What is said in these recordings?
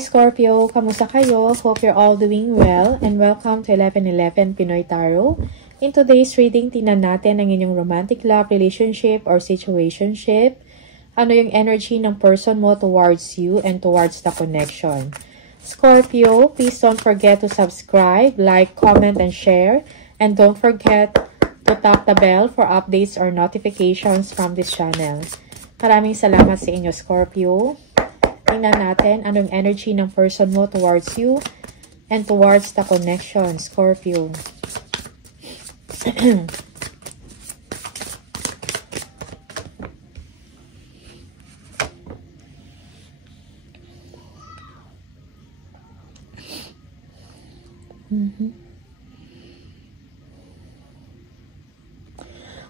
Scorpio, kamusta kayo? Hope you're all doing well and welcome to 1111 Pinoy Tarot. In today's reading, tingnan natin ang inyong romantic love, relationship, or situationship. Ano yung energy ng person mo towards you and towards the connection. Scorpio, please don't forget to subscribe, like, comment, and share. And don't forget to tap the bell for updates or notifications from this channel. Maraming salamat sa inyo, Scorpio. Tingnan natin anong energy ng person mo towards you and towards the connection, Scorpio.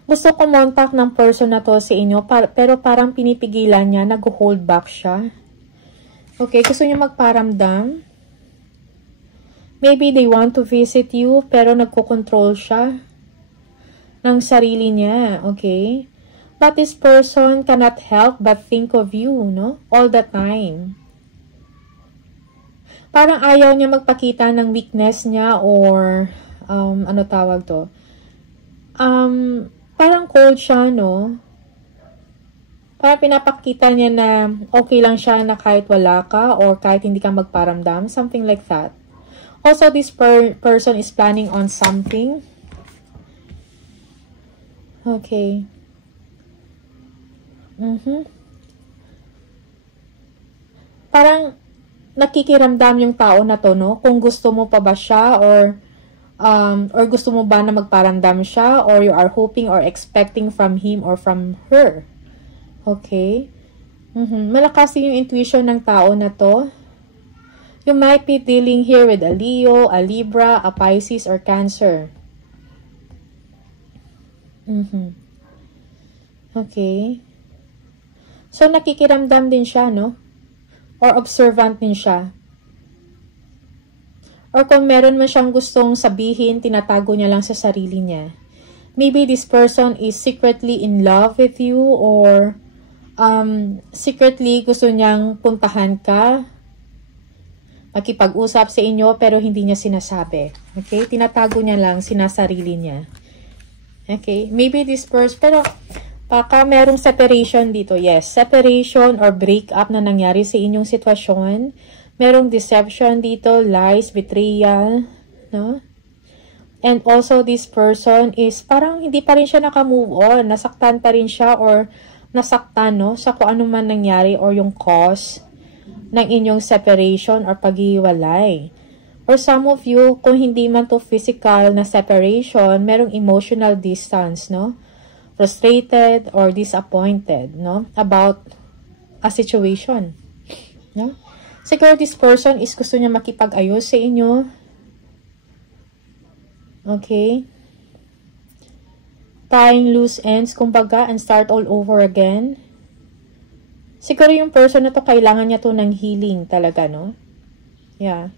Gusto ko contact ng person na to sa inyo, pero parang pinipigilan niya, nag-hold back siya. Okay, gusto niya magparamdam. Maybe they want to visit you, pero nagko-control siya ng sarili niya, okay? But this person cannot help but think of you, no? All the time. Parang ayaw niya magpakita ng weakness niya or, ano tawag to? Parang cold siya, no? Parang pinapakita niya na okay lang siya na kahit wala ka or kahit hindi ka magparamdam. Something like that. Also, this person is planning on something. Okay. Parang nakikiramdam yung tao na to, no? Kung gusto mo pa ba siya or gusto mo ba na magparamdam siya or you are hoping or expecting from him or from her. Okay. Malakas yung intuition ng tao na to. You might be dealing here with a Leo, a Libra, a Pisces, or Cancer. Okay. So, nakikiramdam din siya, no? Or observant din siya. Or kung meron man siyang gustong sabihin, tinatago niya lang sa sarili niya. Maybe this person is secretly in love with you or secretly gusto niyang puntahan ka, makipag-usap sa inyo pero hindi niya sinasabi. Okay? Tinatago niya lang, sinasarili niya. Okay? Maybe this person, pero baka merong separation dito. Yes, separation or breakup na nangyari sa inyong sitwasyon. Merong deception dito, lies, betrayal, no? And also this person is parang hindi pa rin siya naka-move on, nasaktan pa rin siya or nasaktan, no, sa kung ano man nangyari or yung cause ng inyong separation or paghiwalay. Or some of you, kung hindi man to physical na separation, merong emotional distance, no? Frustrated or disappointed, no? About a situation, no? Siguro this person is gusto niya makipag-ayos sa inyo. Okay? Tying loose ends, kumbaga, and start all over again. Siguro yung person na to, kailangan niya to ng healing talaga, no? Yeah.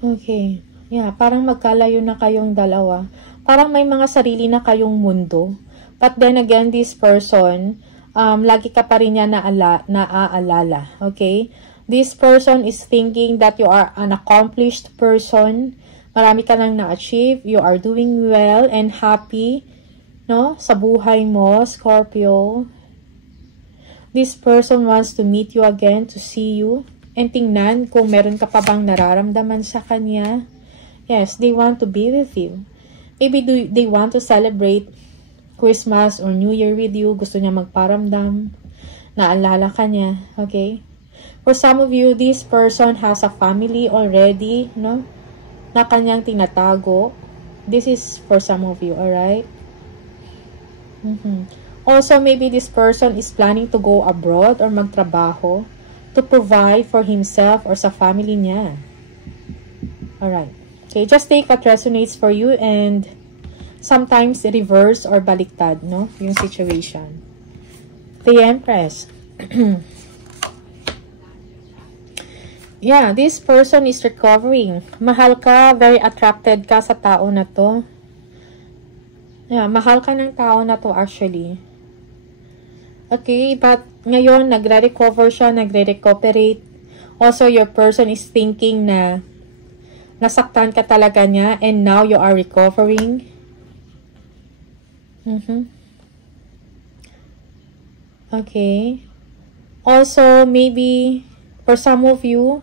Okay. Yeah, parang magkalayo na kayong dalawa. Parang may mga sarili na kayong mundo. But then again, this person, lagi ka pa rin niya naaalala. Okay? This person is thinking that you are an accomplished person. Marami ka nang na-achieve. You are doing well and happy, no? Sa buhay mo, Scorpio. This person wants to meet you again, to see you. And tingnan kung meron ka pa bang nararamdaman sa kanya. Yes, they want to be with you. Maybe they want to celebrate Christmas or New Year with you. Gusto niya magparamdam. Naalala ka niya. Okay? For some of you, this person has a family already, no? Na kanyang tinatago. This is for some of you, alright? Also, maybe this person is planning to go abroad or magtrabaho to provide for himself or sa family niya. Alright. Okay, just take what resonates for you and sometimes reverse or baliktad, no? Yung situation. The Empress. Yeah, this person is recovering. Mahal ka, very attracted ka sa tao na to. Yeah, mahal ka ng tao na to actually. Okay, but ngayon, nagre-recover siya, nagre-recuperate. Also, your person is thinking na nasaktan ka talaga niya and now you are recovering. Okay. Also, maybe, for some of you,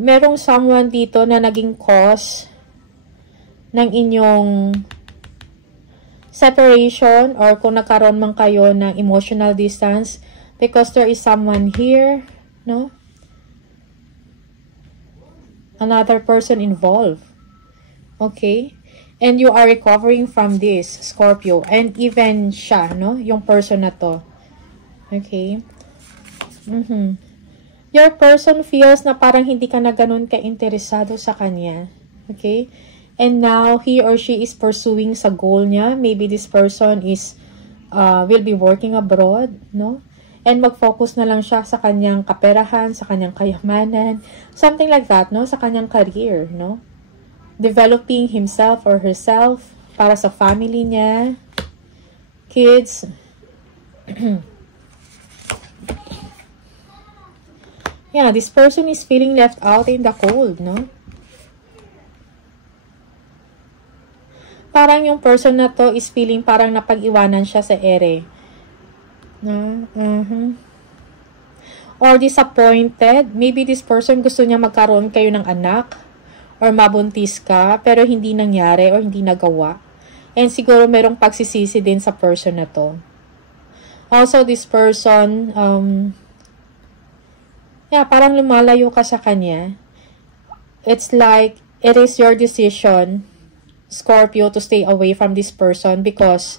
merong someone dito na naging cause ng inyong separation or kung nagkaroon man kayo ng emotional distance because there is someone here, no? Another person involved. Okay? And you are recovering from this, Scorpio. And even siya, no? Yung person na to. Okay? Your person feels na parang hindi ka na ganun ka-interesado sa kanya. Okay? And now, he or she is pursuing sa goal niya. Maybe this person is, will be working abroad, no? And mag-focus na lang siya sa kanyang kaperahan, sa kanyang kayamanan. Something like that, no? Sa kanyang career, no? Developing himself or herself para sa family niya, kids. Yeah, this person is feeling left out in the cold, no? Parang yung person na to is feeling parang napag-iwanan siya sa ere. No? Or disappointed. Maybe this person gusto niya magkaroon kayo ng anak or mabuntis ka pero hindi nangyari or hindi nagawa. And siguro merong pagsisisi din sa person na to. Also, this person, parang lumalayo ka sa kanya. It's like, it is your decision, Scorpio, to stay away from this person because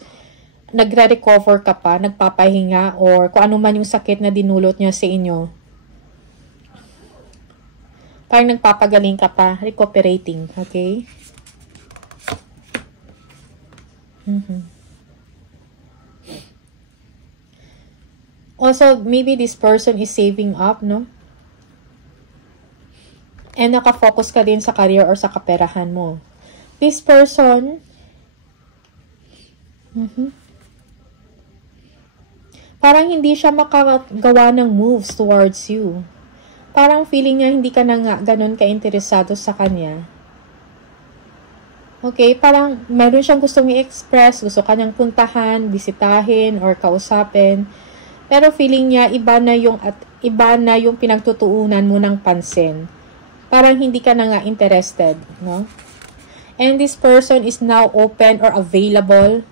nagre-recover ka pa, nagpapahinga, or kung ano man yung sakit na dinulot niya sa inyo. Parang nagpapagaling ka pa, recuperating, okay? Also, maybe this person is saving up, no? And nakafocus ka din sa career or sa kaperahan mo. This person, parang hindi siya makagawa ng moves towards you. Parang feeling niya hindi ka na nga ganun ka-interesado sa kanya. Okay, parang meron siyang gustong i-express, gusto kanyang puntahan, bisitahin, or kausapin. Pero feeling niya iba na yung pinagtutuunan mo ng pansin. Parang hindi ka na nga interested, no? And this person is now open or available,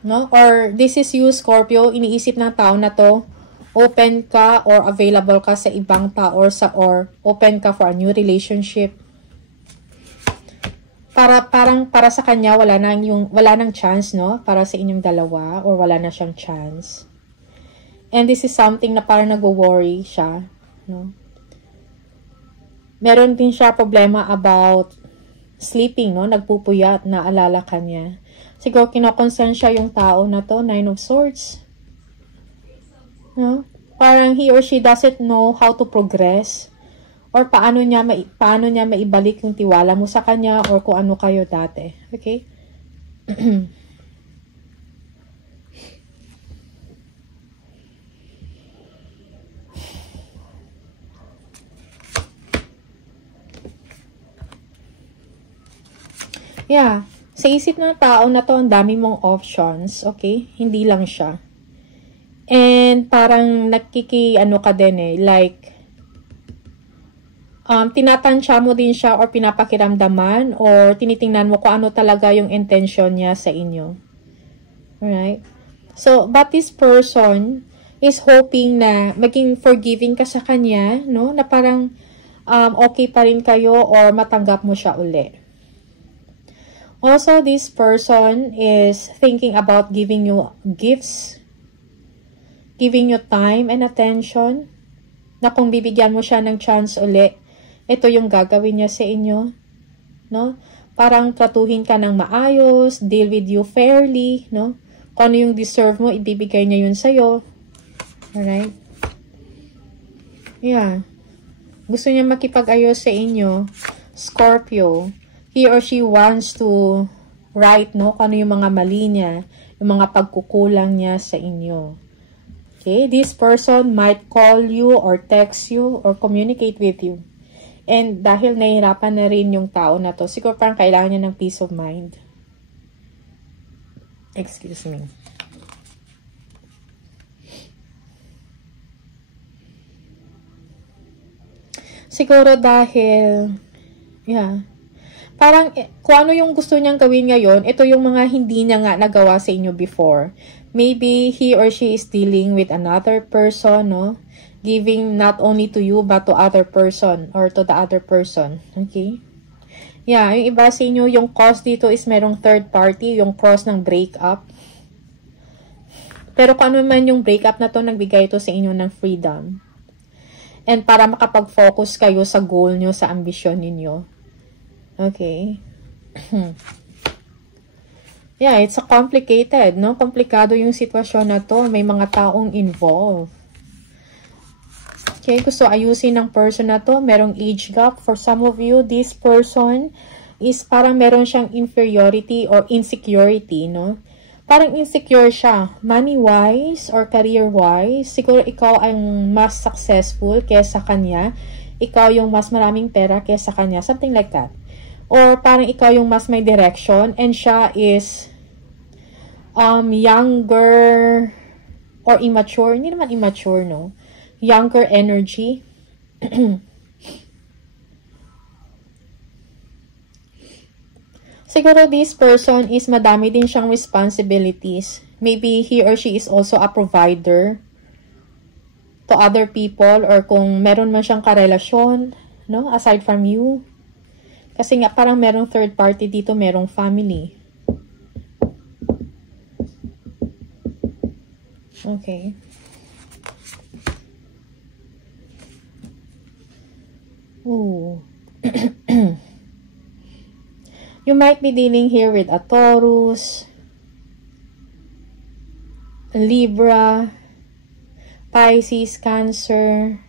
no? Or this is you, Scorpio, iniisip ng tao na to, open ka or available ka sa ibang tao or open ka for a new relationship. Para sa kanya wala nang chance, no? Para sa inyong dalawa or wala na siyang chance. And this is something na parang nag-worry siya, no? Meron din siya problema about sleeping, no? Nagpupuyat, naalala ka niya. Siguro kinokonsern siya yung tao na to, Nine of Swords. No? Parang he or she doesn't know how to progress or paano niya maibalik yung tiwala mo sa kanya or kung ano kayo dati. Okay? Yeah. Sa isip ng tao na to, ang dami mong options. Okay? Hindi lang siya. And parang ka din eh. Like, tinatansya mo din siya or pinapakiramdaman or tinitingnan mo kung ano talaga yung intention niya sa inyo. Alright? So, but this person is hoping na maging forgiving ka sa kanya, no? Na parang okay pa rin kayo or matanggap mo siya uli. Also, this person is thinking about giving you gifts, giving you time and attention, na kung bibigyan mo siya ng chance uli, ito yung gagawin niya sa inyo, no? Parang tratuhin ka ng maayos, deal with you fairly, no? Kung ano yung deserve mo, ibibigay niya yun sa'yo. Alright? Yeah. Gusto niya makipag-ayos sa inyo, Scorpio. He or she wants to right, no? Kung ano yung mga mali niya. yung mga pagkukulang niya sa inyo. Okay, this person might call you or text you or communicate with you. And dahil nahihirapan na rin yung tao na to, siguro parang kailangan niya ng peace of mind. Excuse me. Siguro dahil, parang kung ano yung gusto niyang gawin ngayon, ito yung mga hindi niya nga nagawa sa inyo before. Maybe he or she is dealing with another person, no? Giving not only to you, but to other person or to the other person. Okay? Yeah, yung iba sa inyo, yung cause dito is merong third party, yung cause ng breakup. Pero kung ano man yung breakup na to, nagbigay ito sa inyo ng freedom. And para makapag-focus kayo sa goal nyo, sa ambisyon ninyo. Okay? Yeah, it's a complicated, no? Komplikado yung sitwasyon na to. May mga taong involved. Okay, gusto ayusin ng person na to. Merong age gap. For some of you, this person is parang meron siyang inferiority or insecurity, no? Parang insecure siya. Money-wise or career-wise. Siguro ikaw ang mas successful kesa kanya. Ikaw yung mas maraming pera kesa kanya. Something like that. Or parang ikaw yung mas may direction and siya is younger or immature. Hindi naman immature, no? Younger energy. Siguro this person is madami din siyang responsibilities. Maybe he or she is also a provider to other people or kung meron man siyang karelasyon, no? Aside from you. Kasi nga parang merong third party dito, merong family. Okay. Ooh. You might be dealing here with a Taurus, Libra, Pisces, Cancer.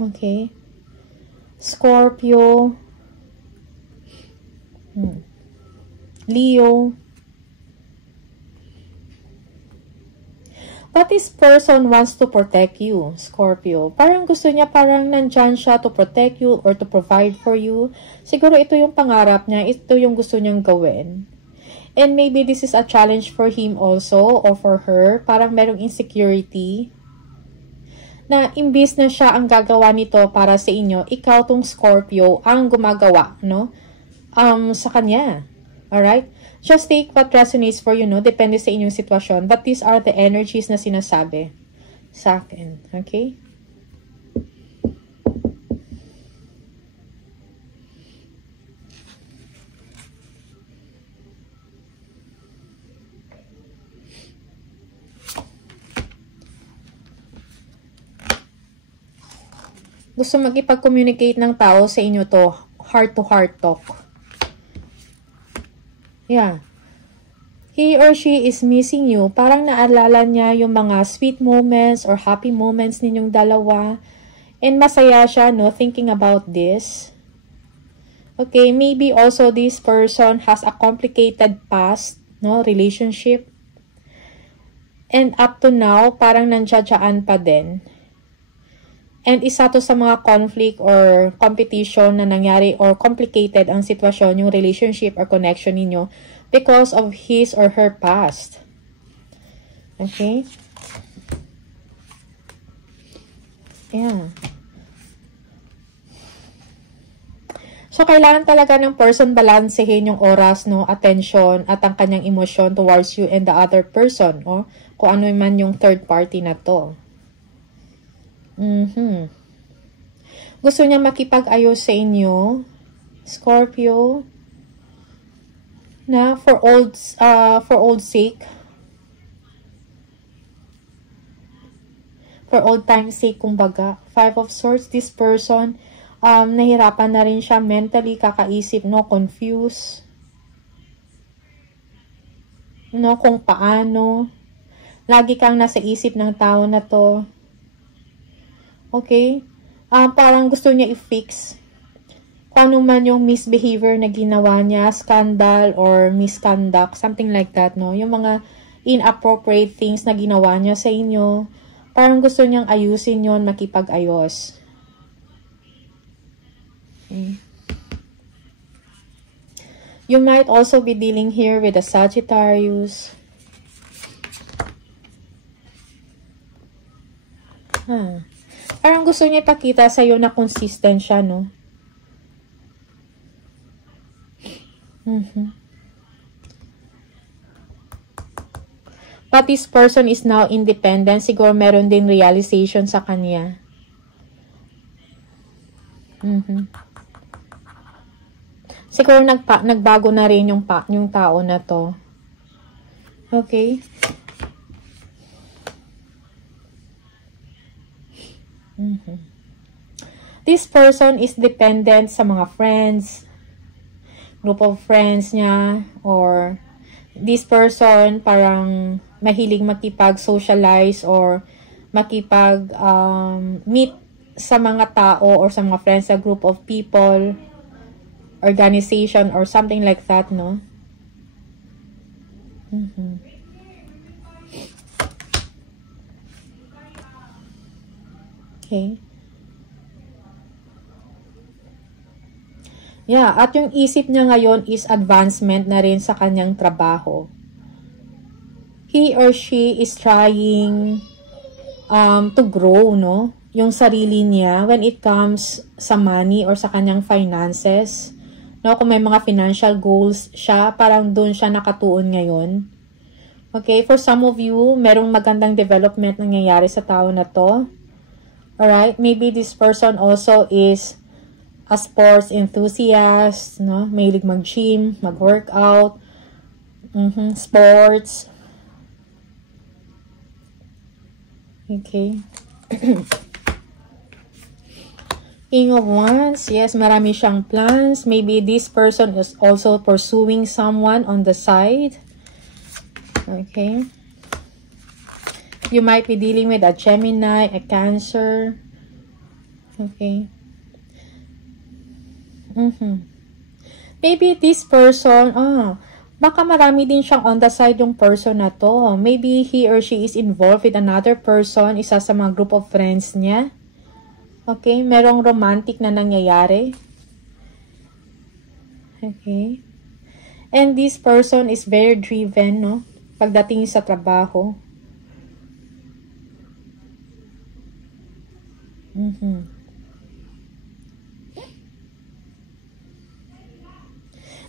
Okay. Scorpio, Leo. But this person wants to protect you, Scorpio. Parang gusto niya, parang nandyan siya to protect you or to provide for you. Siguro ito yung pangarap niya, ito yung gusto niyang gawin. And maybe this is a challenge for him also or for her. Parang merong insecurity. Na imbis na siya ang gagawa nito para sa inyo, ikaw tong Scorpio ang gumagawa, no? Sa kanya. Alright? Just take what resonates for you, no? Depende sa inyong sitwasyon. But these are the energies na sinasabi sa akin. Okay? Gusto magipag-communicate ng tao sa inyo to, heart-to-heart talk. Yeah. He or she is missing you. Parang naalala niya yung mga sweet moments or happy moments ninyong dalawa. And masaya siya, no, thinking about this. Okay, maybe also this person has a complicated past, no, relationship. And up to now, parang nandiyan pa din. And isa to sa mga conflict or competition na nangyari or complicated ang sitwasyon, yung relationship or connection ninyo because of his or her past. Okay? Yeah. So, kailangan talaga ng person balansehin yung oras, no, attention at ang kanyang emosyon towards you and the other person, o kung ano man yung third party na to. Gusto niya makipag-ayos sa inyo, Scorpio, na for old sake. For old time's sake, kumbaga. Five of Swords, this person, nahirapan na rin siya mentally, kakaisip, no, confused. No, kung paano. Lagi kang nasa isip ng tao na to. Okay? Parang gusto niya i-fix kung ano man yung misbehavior na ginawa niya, scandal or misconduct, something like that, no? Yung mga inappropriate things na ginawa niya sa inyo, parang gusto niyang ayusin yon, makipag-ayos. Okay. You might also be dealing here with a Sagittarius. Parang gusto niya ipakita sa iyo na consistent siya, no? But this person is now independent. Siguro meron din realization sa kanya. Siguro nagbago na rin yung tao na to. Okay? This person is dependent sa mga friends, group of friends niya, or this person parang mahilig makipag-socialize or makipag-meet sa mga tao or sa mga friends, sa group of people, organization, or something like that, no? Okay. Yeah, at yung isip niya ngayon is advancement na rin sa kanyang trabaho. He or she is trying to grow, no? Yung sarili niya when it comes sa money or sa kanyang finances. No, kung may mga financial goals siya, parang doon siya nakatuon ngayon. Okay, for some of you, merong magandang development nangyayari sa tao na to. Alright, maybe this person also is a sports enthusiast, no? Mahilig mag-gym, mag-workout, sports. Okay. King of Wands, yes, marami siyang plans. Maybe this person is also pursuing someone on the side. Okay. You might be dealing with a Gemini, a Cancer. Okay. Maybe this person, baka marami din siyang on the side yung person na to. Maybe he or she is involved with another person, isa sa mga group of friends niya. Okay, merong romantic na nangyayari. Okay. And this person is very driven, no? Pagdating sa trabaho.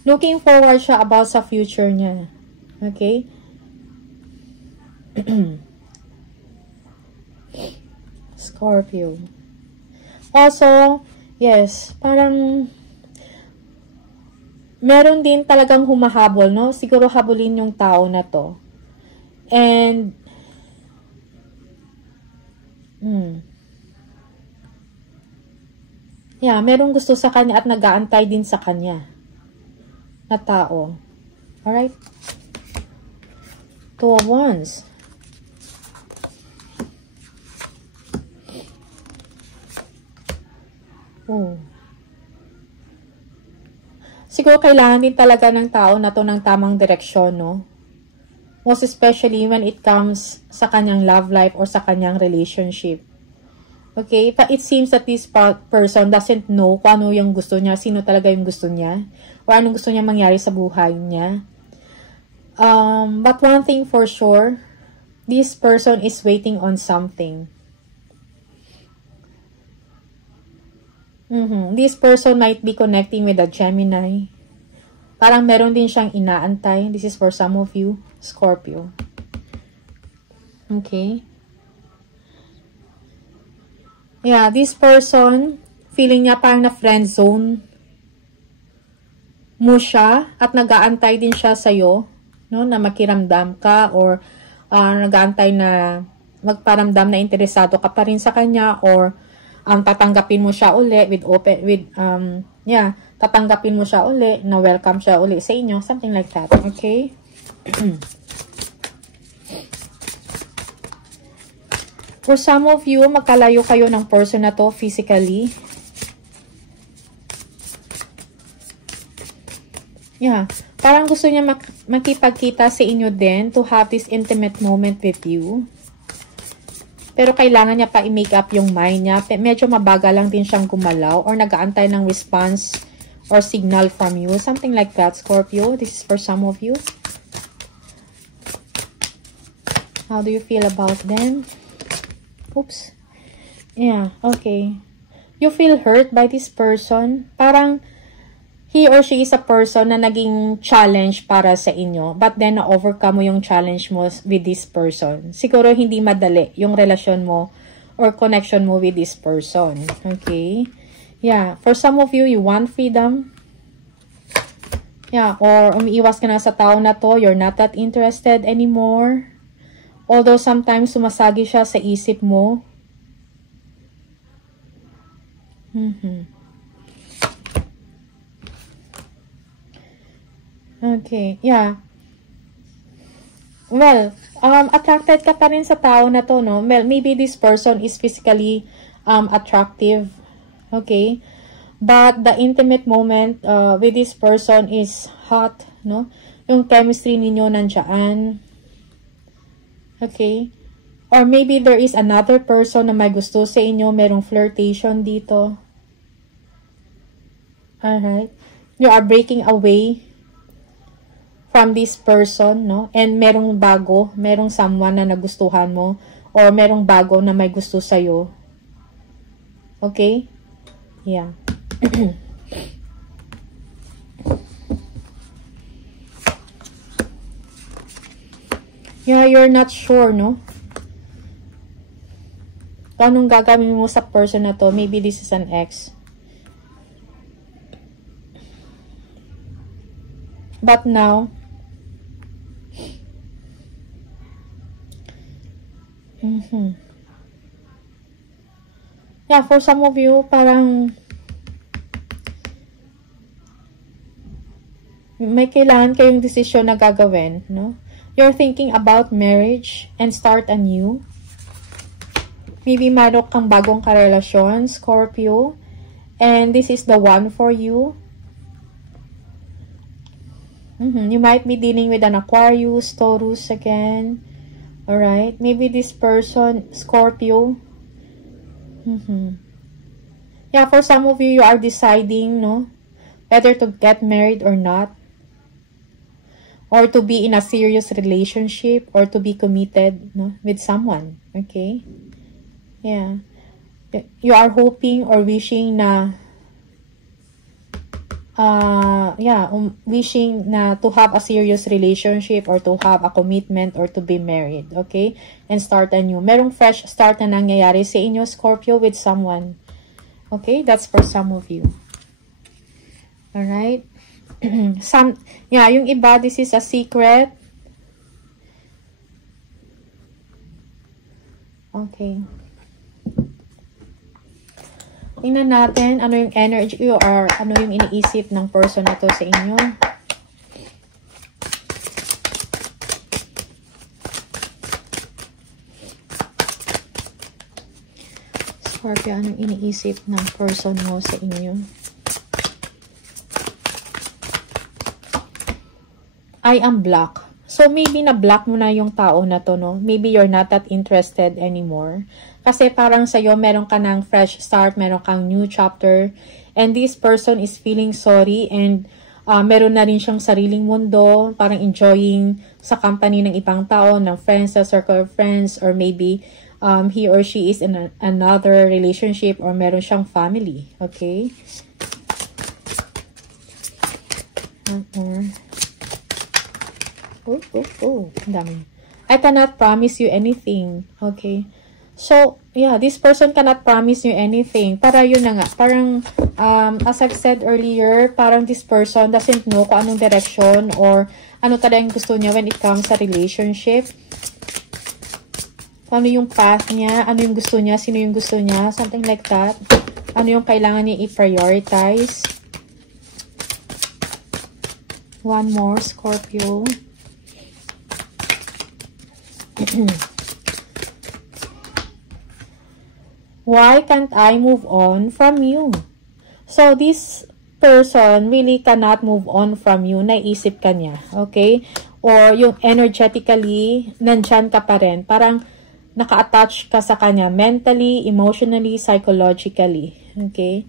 Looking forward siya about sa future niya. Okay? Scorpio. Also, yes, parang meron din talagang humahabol, no? Siguro habulin yung tao na to. And yeah, merong gusto sa kanya at nag-aantay din sa kanya na tao. Alright? Two of Wands. Siguro kailangan din talaga ng tao na to ng tamang direksyon, no? Most especially when it comes sa kanyang love life or sa kanyang relationship. Okay? But it seems that this person doesn't know kung ano yung gusto niya, sino talaga yung gusto niya, or anong gusto niya mangyari sa buhay niya. But one thing for sure, this person is waiting on something. This person might be connecting with a Gemini. Parang meron din siyang inaantay. This is for some of you, Scorpio. Okay. Yeah, this person, feeling niya parang na friend zone mo siya at nag-aantay din siya sa'yo, no? Na makiramdam ka or nag-aantay na magparamdam na interesado ka pa rin sa kanya or tatanggapin mo siya uli tatanggapin mo siya uli, na welcome siya uli sa inyo, something like that. Okay? For some of you, magkalayo kayo ng person na to physically. Yeah. Parang gusto niya makipagkita sa inyo din to have this intimate moment with you. Pero kailangan niya pa i-make up yung mind niya. Medyo mabagal lang din siyang gumalaw or nag-aantay ng response or signal from you. Something like that, Scorpio. This is for some of you. How do you feel about them? Oops. Yeah, okay. You feel hurt by this person. Parang he or she is a person na naging challenge para sa inyo. But then, na-overcome mo yung challenge mo with this person. Siguro hindi madali yung relasyon mo or connection mo with this person. Okay? Yeah. For some of you, you want freedom. Yeah. Or umiiwas ka na sa tao na to. You're not that interested anymore. Although sometimes sumasagi siya sa isip mo. Okay, yeah. Well, attracted ka pa rin sa tao na to, no? Well, maybe this person is physically attractive, okay? But the intimate moment with this person is hot, no? Yung chemistry ninyo nandyan. Okay? Or maybe there is another person na may gusto sa inyo, merong flirtation dito. Alright? You are breaking away from this person, no? And merong bago, merong someone na nagustuhan mo, or merong bago na may gusto sa'yo. Okay? Yeah. Yeah, you're not sure, no? Kung anong gagawin mo sa person na to, maybe this is an ex. But now, yeah, for some of you, parang may kailangan kayong desisyon na gagawin, no? You're thinking about marriage and start anew. Maybe meron kang bagong karelasyon, Scorpio, and this is the one for you. You might be dealing with an Aquarius, Taurus again. Alright, maybe this person, Scorpio. Yeah, for some of you, you are deciding, no, whether to get married or not. Or to be in a serious relationship or to be committed, no, with someone. Okay? Yeah. You are hoping or wishing na wishing na to have a serious relationship or to have a commitment or to be married, okay? And start anew. Merong fresh start na nangyayari sa inyo, Scorpio, with someone. Okay? That's for some of you. Alright? Yung iba, this is a secret. Okay. Tingnan natin ano yung energy or ano yung iniisip ng person na to sa inyo. Scorpio, anong iniisip ng person mo sa inyo? I am blocked. So, maybe na-block mo na yung tao na to, no? Maybe you're not that interested anymore. Kasi parang sa'yo, meron ka ng fresh start, meron kang new chapter, and this person is feeling sorry, and meron na rin siyang sariling mundo, parang enjoying sa company ng ibang tao, ng friends, sa circle of friends, or maybe he or she is in another relationship, or meron siyang family. Okay? Ang dami. I cannot promise you anything. Okay? So, yeah, this person cannot promise you anything. Para yun na nga. Parang, as I've said earlier, parang this person doesn't know kung anong direction or ano talagang gusto niya when it comes sa relationship. Ano yung path niya, ano yung gusto niya, sino yung gusto niya, something like that. Ano yung kailangan niya i-prioritize. One more, Scorpio. Why can't I move on from you? So, this person really cannot move on from you, naisip ka niya, okay? Or yung energetically, nandyan ka pa rin. Parang naka-attach ka sa kanya mentally, emotionally, psychologically, okay?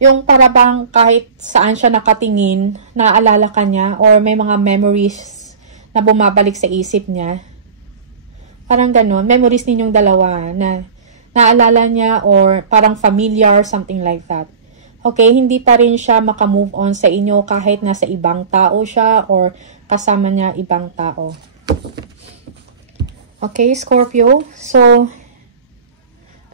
Yung parabang kahit saan siya nakatingin, naaalala ka niya, or may mga memories na bumabalik sa isip niya. Parang ganun, memories ninyong dalawa na naalala niya or parang familiar, something like that. Okay, hindi pa rin siya makamove on sa inyo kahit nasa ibang tao siya or kasama niya ibang tao. Okay, Scorpio. So,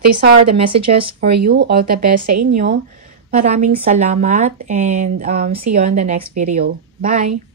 these are the messages for you. All the best sa inyo. Maraming salamat and see you on the next video. Bye!